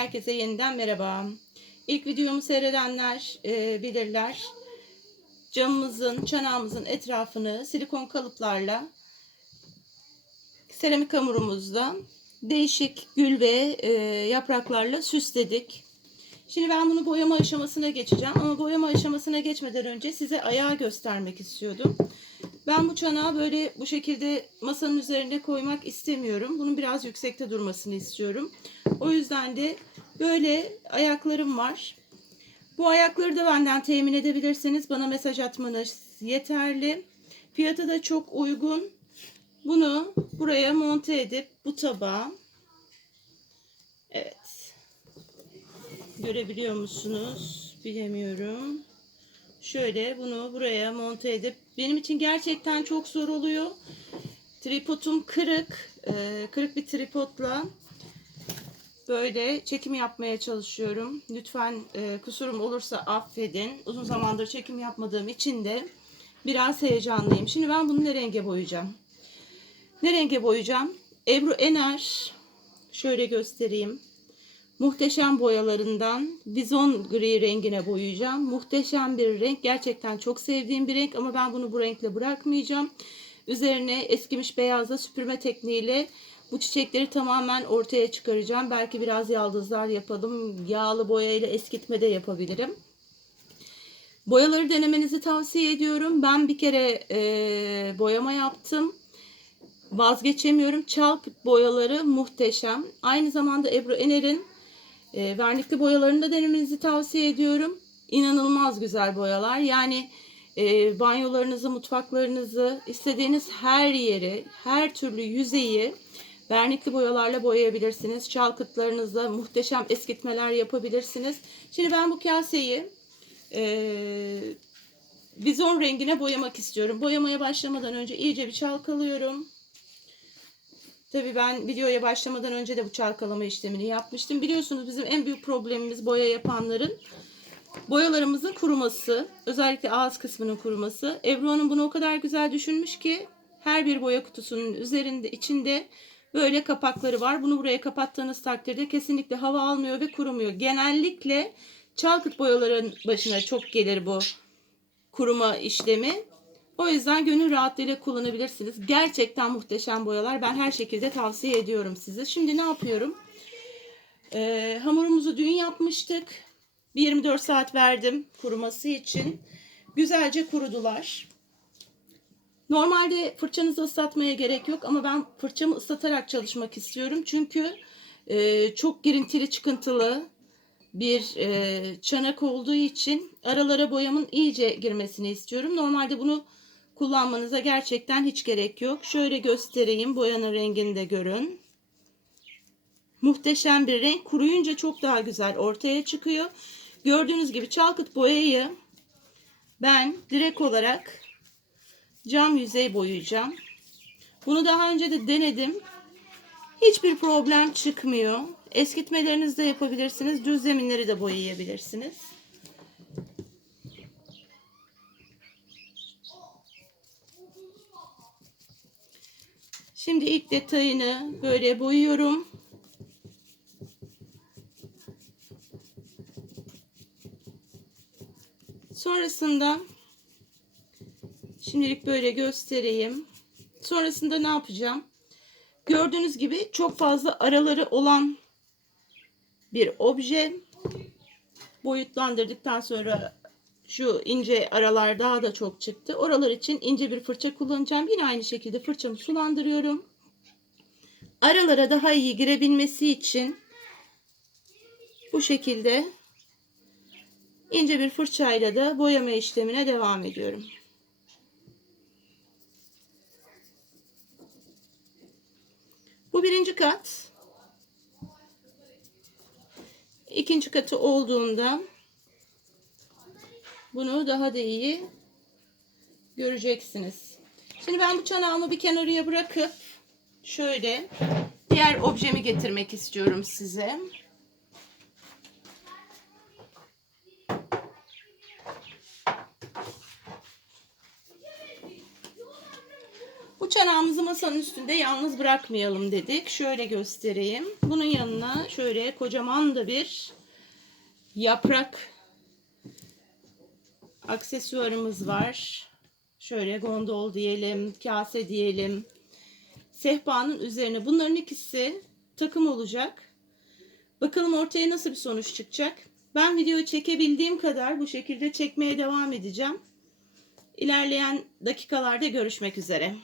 Herkese yeniden merhaba. İlk videomu seyredenler e, bilirler. Camımızın, çanağımızın etrafını silikon kalıplarla seramik hamurumuzda değişik gül ve e, yapraklarla süsledik. Şimdi ben bunu boyama aşamasına geçeceğim ama boyama aşamasına geçmeden önce size ayağı göstermek istiyordum. Ben bu çanağı böyle bu şekilde masanın üzerinde koymak istemiyorum. Bunun biraz yüksekte durmasını istiyorum. O yüzden de böyle ayaklarım var. Bu ayakları da benden temin edebilirseniz bana mesaj atmanız yeterli. Fiyatı da çok uygun. Bunu buraya monte edip bu tabağa Evet. Görebiliyor musunuz? Bilemiyorum. Şöyle bunu buraya monte edip benim için gerçekten çok zor oluyor. Tripodum kırık. Ee, kırık bir tripodla böyle çekim yapmaya çalışıyorum. Lütfen e, kusurum olursa affedin. Uzun zamandır çekim yapmadığım için de biraz heyecanlıyım. Şimdi ben bunu ne renge boyayacağım? Ne renge boyayacağım? Ebru Ener şöyle göstereyim. Muhteşem boyalarından bizon gri rengine boyayacağım. Muhteşem bir renk. Gerçekten çok sevdiğim bir renk ama ben bunu bu renkle bırakmayacağım. Üzerine eskimiş beyazla süpürme tekniğiyle bu çiçekleri tamamen ortaya çıkaracağım. Belki biraz yaldızlar yapalım. Yağlı boyayla eskitme de yapabilirim. Boyaları denemenizi tavsiye ediyorum. Ben bir kere e, boyama yaptım. Vazgeçemiyorum. Çalk boyaları muhteşem. Aynı zamanda Ebru Ener'in e, vernikli boyalarını da denemenizi tavsiye ediyorum. İnanılmaz güzel boyalar. Yani e, banyolarınızı, mutfaklarınızı, istediğiniz her yeri, her türlü yüzeyi vernikli boyalarla boyayabilirsiniz. Çalkıtlarınızda muhteşem eskitmeler yapabilirsiniz. Şimdi ben bu kaseyi e, bizon rengine boyamak istiyorum. Boyamaya başlamadan önce iyice bir çalkalıyorum. Tabii ben videoya başlamadan önce de bu çalkalama işlemini yapmıştım. Biliyorsunuz bizim en büyük problemimiz boya yapanların boyalarımızın kuruması. Özellikle ağız kısmının kuruması. Ebru Hanım bunu o kadar güzel düşünmüş ki her bir boya kutusunun üzerinde içinde böyle kapakları var. Bunu buraya kapattığınız takdirde kesinlikle hava almıyor ve kurumuyor. Genellikle çalkıt boyaların başına çok gelir bu kuruma işlemi. O yüzden gönül rahatlığıyla kullanabilirsiniz. Gerçekten muhteşem boyalar. Ben her şekilde tavsiye ediyorum size. Şimdi ne yapıyorum? Ee, hamurumuzu dün yapmıştık. Bir 24 saat verdim kuruması için. Güzelce kurudular. Normalde fırçanızı ıslatmaya gerek yok ama ben fırçamı ıslatarak çalışmak istiyorum. Çünkü e, çok girintili çıkıntılı bir e, çanak olduğu için aralara boyamın iyice girmesini istiyorum. Normalde bunu kullanmanıza gerçekten hiç gerek yok. Şöyle göstereyim. Boyanın rengini de görün. Muhteşem bir renk. Kuruyunca çok daha güzel ortaya çıkıyor. Gördüğünüz gibi çalkıt boyayı ben direkt olarak cam yüzey boyayacağım. Bunu daha önce de denedim. Hiçbir problem çıkmıyor. Eskitmelerinizi de yapabilirsiniz. Düz zeminleri de boyayabilirsiniz. Şimdi ilk detayını böyle boyuyorum. Sonrasında şimdilik böyle göstereyim. Sonrasında ne yapacağım? Gördüğünüz gibi çok fazla araları olan bir obje. Boyutlandırdıktan sonra şu ince aralar daha da çok çıktı. Oralar için ince bir fırça kullanacağım. Yine aynı şekilde fırçamı sulandırıyorum. Aralara daha iyi girebilmesi için bu şekilde ince bir fırçayla da boyama işlemine devam ediyorum. Bu birinci kat. İkinci katı olduğunda bunu daha da iyi göreceksiniz. Şimdi ben bu çanağımı bir kenarıya bırakıp şöyle diğer objemi getirmek istiyorum size. Çanağımızı masanın üstünde yalnız bırakmayalım dedik. Şöyle göstereyim. Bunun yanına şöyle kocaman da bir yaprak aksesuarımız var. Şöyle gondol diyelim, kase diyelim. Sehpanın üzerine bunların ikisi takım olacak. Bakalım ortaya nasıl bir sonuç çıkacak. Ben videoyu çekebildiğim kadar bu şekilde çekmeye devam edeceğim. İlerleyen dakikalarda görüşmek üzere.